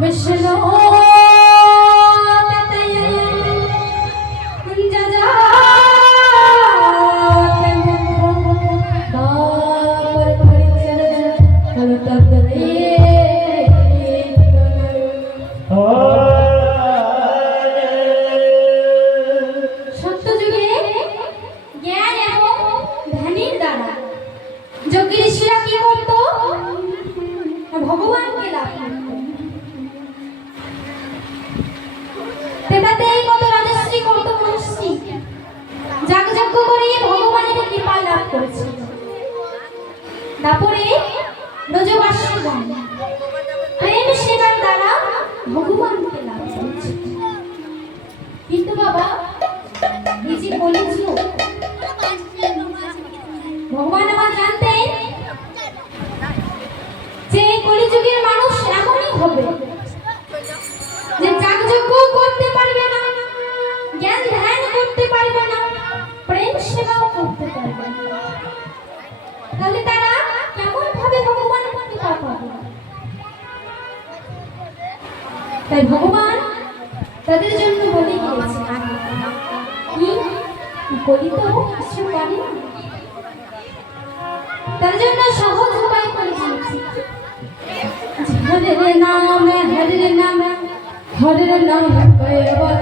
विष्णु प्रेम सेवार द्वारा भगवान के लाभ किंतु बाबा भगवान जानते कलिजुगेर मानुष एमनই হবে যে যাগযজ্ঞ করতে পারবে না, জ্ঞান ধ্যান করতে পারবে না, প্রেম সেবাও করতে পারবে না, তাহলে তারা কেমন ভাবে ভগবান কৃপা পাবে? তাই ভগবান তাদের জন্য বলে গিয়েছে কি বলি তো কিছু পারি না, তার জন্য সহজ উপায় করে দিয়েছি। হরে নাম হরে নাম হরে নাম কেবলম হে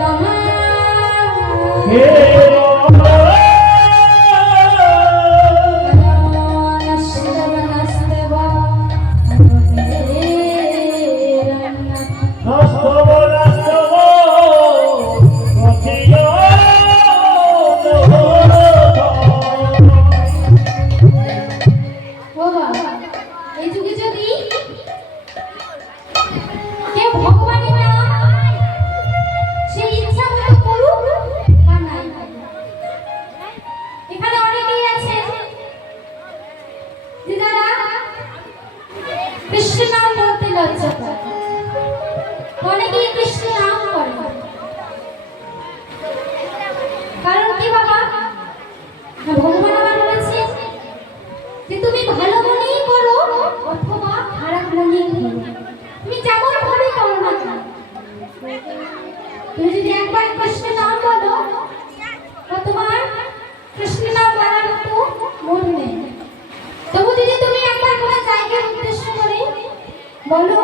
বলো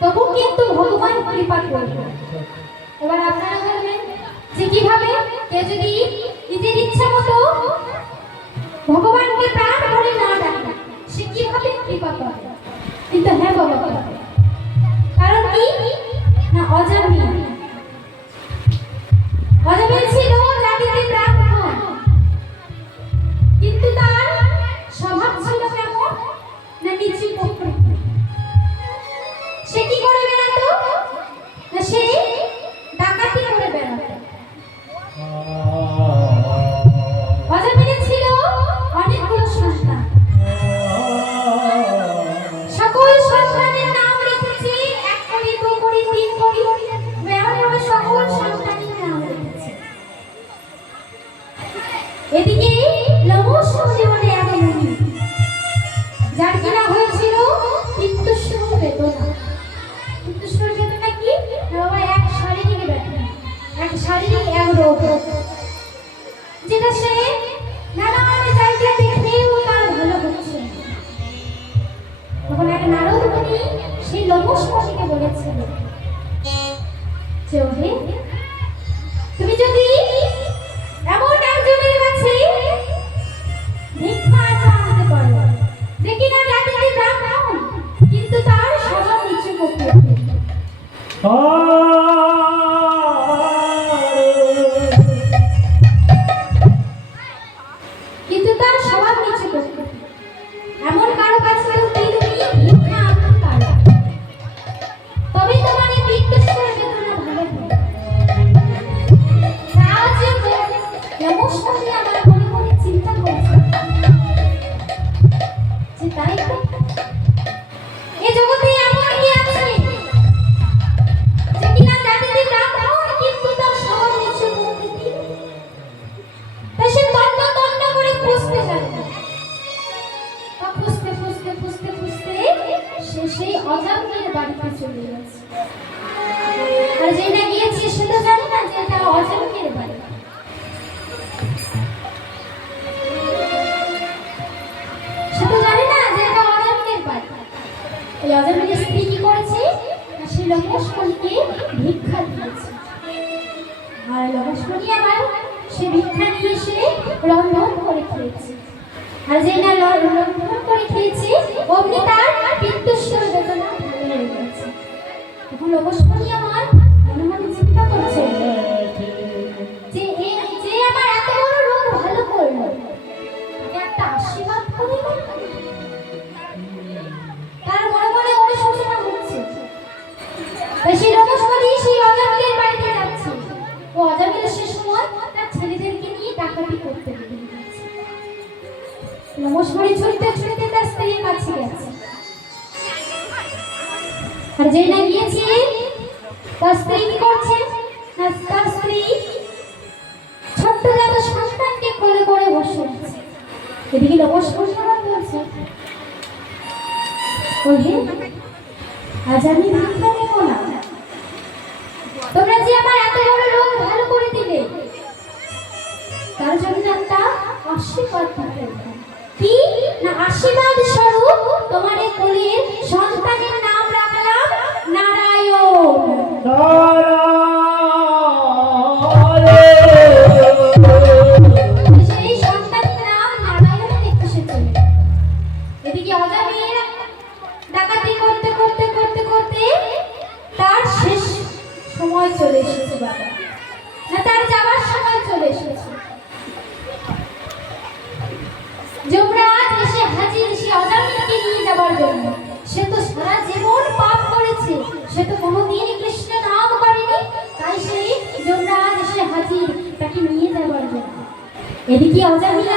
তবু কিন্তু ভগবান কৃপা করবে। এবার আপনারা বলবেন যে কিভাবে? কে যদি নিজের ইচ্ছা মতো ভগবানকে প্রাণ ভরে না ডাকে সে কিভাবে কৃপা পাবে? কিন্তু হ্যাঁ বাবা পাবে। কারণ কি না অজামিল ছিল জাতিতে ব্রাহ্মণ, কিন্তু তার স্বভাব ছিল কেমন না নিচু প্রকৃতি। সে কি করে বেড়াতো না সে ডাকাতি করে বেড়াতো। অজামিলে ছিল অনেকগুলো সন্তান, সকল সন্তানের নাম রেখেছে 1 কোটি 2 কোটি 3 কোটি এমনভাবে সকল সন্তানের নাম রেখেছে। এদিকে লবস জীবনে আগমনী যার কিনা হয়েছিল পিত্তস্বর বেদনা। পিত্তস্বর বেদনা কি? বাবা এক শারীরিক ব্যাধি, এক শারীরিক এক রোগ, যেটা সে নানান জায়গায় দেখেও তার ভালো হচ্ছে। তখন এক নারদ মুনি সেই লবস মুনিকে বলেছিল যে ওহে তুমি যদি এমন একজনের কাছে ভিক্ষা চাইতে পারো যে কিনা জাতিতে ব্রাহ্মণ কিন্তু তার স্বভাব নিচু প্রকৃতি, কিন্তু তার স্বভাব নিচু প্রকৃতি, এমন কারো কাছে যদি তুমি ভিক্ষা আনতে পারো তবে তোমার এই পিত্তস্বর বেদনা ভালো হবে। নমস্কার আমার মনে মনে চিন্তা করছে যে তাই তো এই জগতে এমন কি আছে যে বাড়িতে চলে গেছে। আর যে না গিয়েছে সে তো জানে না যে এটা অজামিলের বাড়ি। সে তো জানে না যে এটা অজামিলের বাড়ি। এই অজামিলের স্ত্রী কি করেছে? সে লক্ষ্মণকে ভিক্ষা দিয়েছে। আর লক্ষ্মণী আবার সে ভিক্ষা নিয়ে এসে রন্ধন করে খেয়েছে। আর যে না রন্ধন করে খেয়েছে অমনি তার পিত্তস্বর বেদনা ভালো হয়ে গেছে। তখন লক্ষ্মণী আমার মনে মনে চিন্তা করছে যে যে আমার এত বড় রোগ ভালো করলো, তাকে একটা আশীর্বাদ করে না। তার মনে মনে অনুশোচনা হচ্ছে। সেই লক্ষ্মণী সেই অজামিলের বাড়িতে যাচ্ছে। ও অজামিল সে সময় তার ছেলেদেরকে নিয়ে ডাকাতি করতে বেরিয়ে গেছে। লক্ষ্মণী ছুটতে ছুটতে তার স্ত্রীর কাছে গেছে। আর যে না গিয়েছে তার স্ত্রী কি করছে? তার স্ত্রী ছোট্ট জাত সন্তানকে কোলে করে বসে আছে। এদিকে লক্ষ্মণী বলছে, ওহে আজ আমি ভিক্ষা নেব না, তোমরা যে আমার এত বড় রোগ ভালো করে দিলে তার জন্য একটা আশীর্বাদ দিতে। কি না আশীর্বাদ স্বরূপ তোমার এই কোলের সন্তানের নাম রাখলাম নারায়ণ। সেই সন্তানের নাম নারায়ণ রেখে এসেছে। এদিকে অজামিল ডাকাতি করতে করতে করতে করতে তার শেষ সময় চলে এসেছে। বাবা না, তার যাওয়ার সময় চলে এসেছে। যমরাজ এসে হাজির সে অজামিলকে নিয়ে যাবার জন্য। সে তো সারা জীবন পাপ করেছে, সে তো কোনোদিন কৃষ্ণ নাম করেনি, তাই সেই যমরাজ এসে হাজির তাকে নিয়ে যাবার জন্য। এদিকে অজামিল